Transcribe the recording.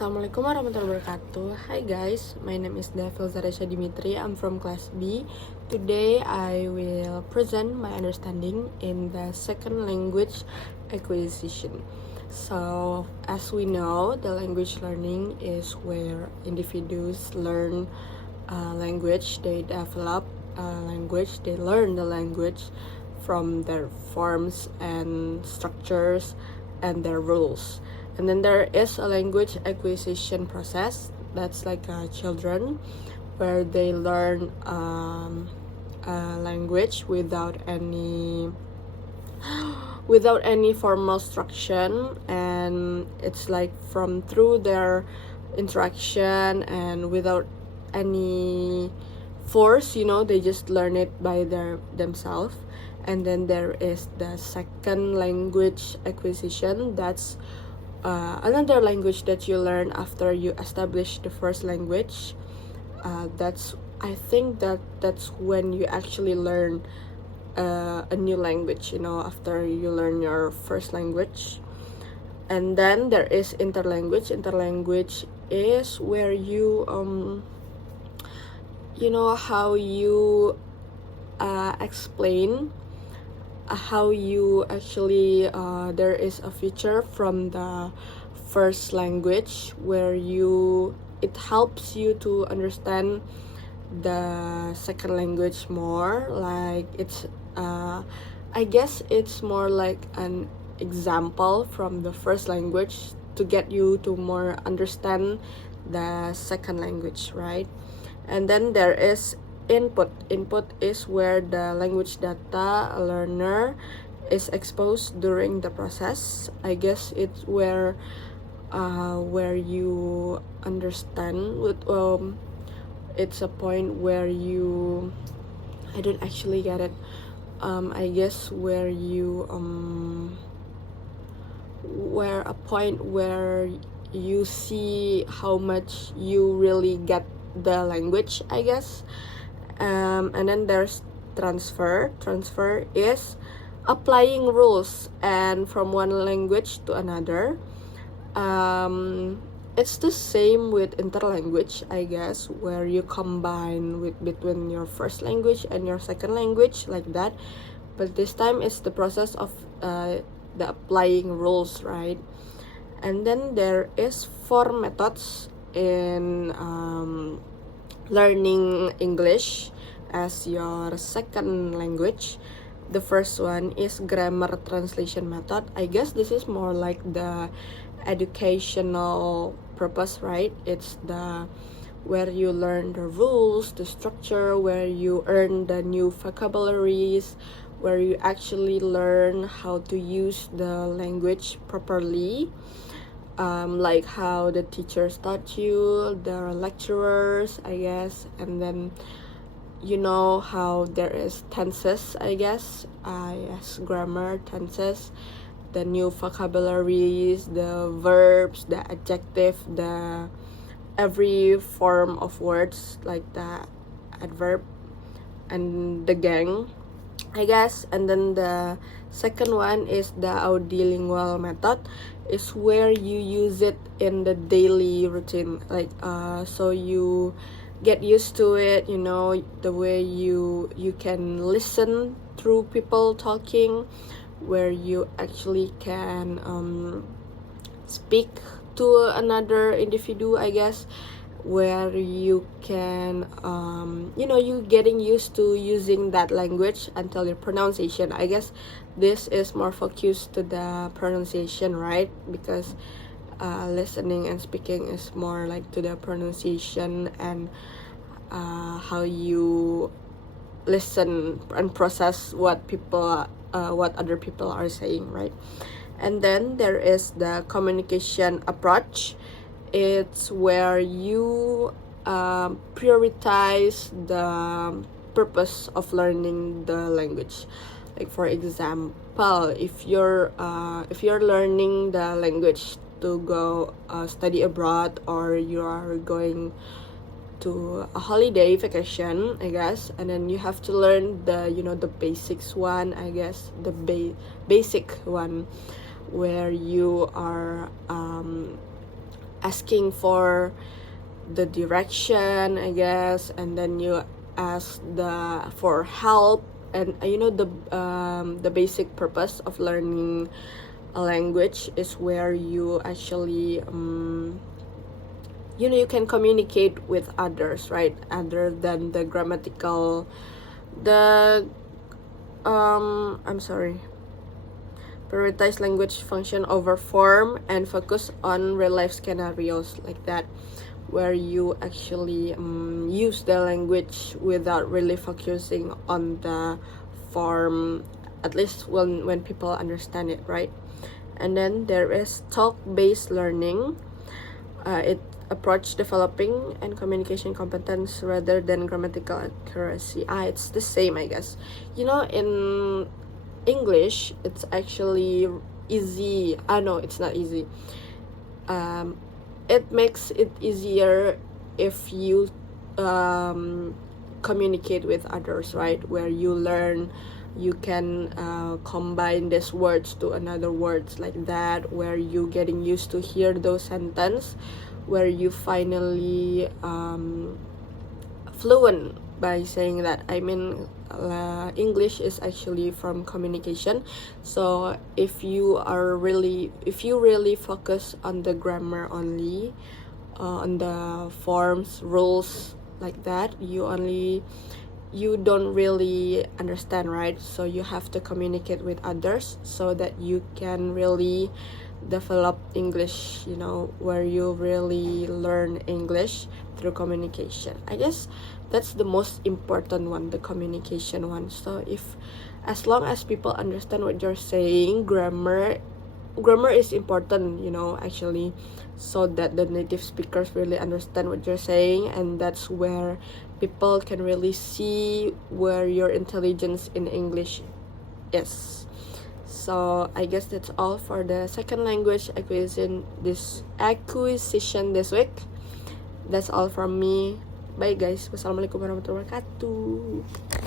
Assalamualaikum warahmatullahi wabarakatuh. Hi guys, my name is Devil Zaresha Dimitri. I'm from class B. Today I will present my understanding in the second language acquisition. So as we know, the language learning is where individuals learn language, they develop language, they learn the language from their forms and structures and their rules. And then there is a language acquisition process that's like children, where they learn a language without any formal instruction, and it's like from through their interaction and without any force, they just learn it by themselves. And then there is the second language acquisition. That's another language that you learn after you establish the first language. I think that's when you actually learn a new language, after you learn your first language. And then there is interlanguage. Interlanguage is where you how you explain how you actually there is a feature from the first language where it helps you to understand the second language more. Like it's I guess it's more like an example from the first language to get you to more understand the second language, right? And then there is input. Input is where the language data a learner is exposed during the process. I guess it's where you understand with it's a point where I don't actually get it. I guess where a point where you see how much you really get the language, I guess. And then there's transfer. Transfer is applying rules and from one language to another. It's the same with interlanguage, I guess, where you combine between your first language and your second language, like that. But this time it's the process of the applying rules, right? And then there is 4 methods in learning English as your second language. The first one is grammar translation method. I guess this is more like the educational purpose, right? It's the where you learn the rules, the structure, where you earn the new vocabularies, where you actually learn how to use the language properly. Like how the teachers taught you, the lecturers, I guess. And then how there is tenses, I guess. Yes, grammar, tenses, the new vocabularies, the verbs, the adjective, the every form of words, like the adverb and the gang, I guess. And then the second one is the audiolingual method. Is where you use it in the daily routine, like so you get used to it, the way you can listen through people talking, where you actually can speak to another individual, I guess, where you can you getting used to using that language until your pronunciation. I guess this is more focused to the pronunciation, right? Because listening and speaking is more like to the pronunciation and how you listen and process what other people are saying, right? And then there is the communication approach. It's where you prioritize the purpose of learning the language. Like for example, if you're learning the language to go study abroad, or you are going to a holiday vacation, I guess, and then you have to learn the basics one, I guess, the basic one, where you are asking for the direction, I guess, and then you ask for help. And the basic purpose of learning a language is where you actually you can communicate with others, right? Other than the grammatical, prioritize language function over form and focus on real life scenarios, like that, where you actually use the language without really focusing on the form, at least when people understand it, right? And then there is talk-based learning. It approach developing and communication competence rather than grammatical accuracy. It's the same, I guess. In English, it's actually easy. No, it's not easy. It makes it easier if you communicate with others, right? Where you can combine these words to another words, like that, where you getting used to hear those sentence, where you finally fluent by saying that. English is actually from communication. So if you really focus on the grammar only, on the forms, rules, like that, you don't really understand, right? So you have to communicate with others so that you can really develop English, where you really learn English through communication. I guess that's the most important one, the communication one. So as long as people understand what you're saying, grammar is important, actually, so that the native speakers really understand what you're saying, and that's where people can really see where your intelligence in English is. So I guess that's all for the second language acquisition this week. That's all from me. Bye guys. Wassalamualaikum warahmatullahi wabarakatuh.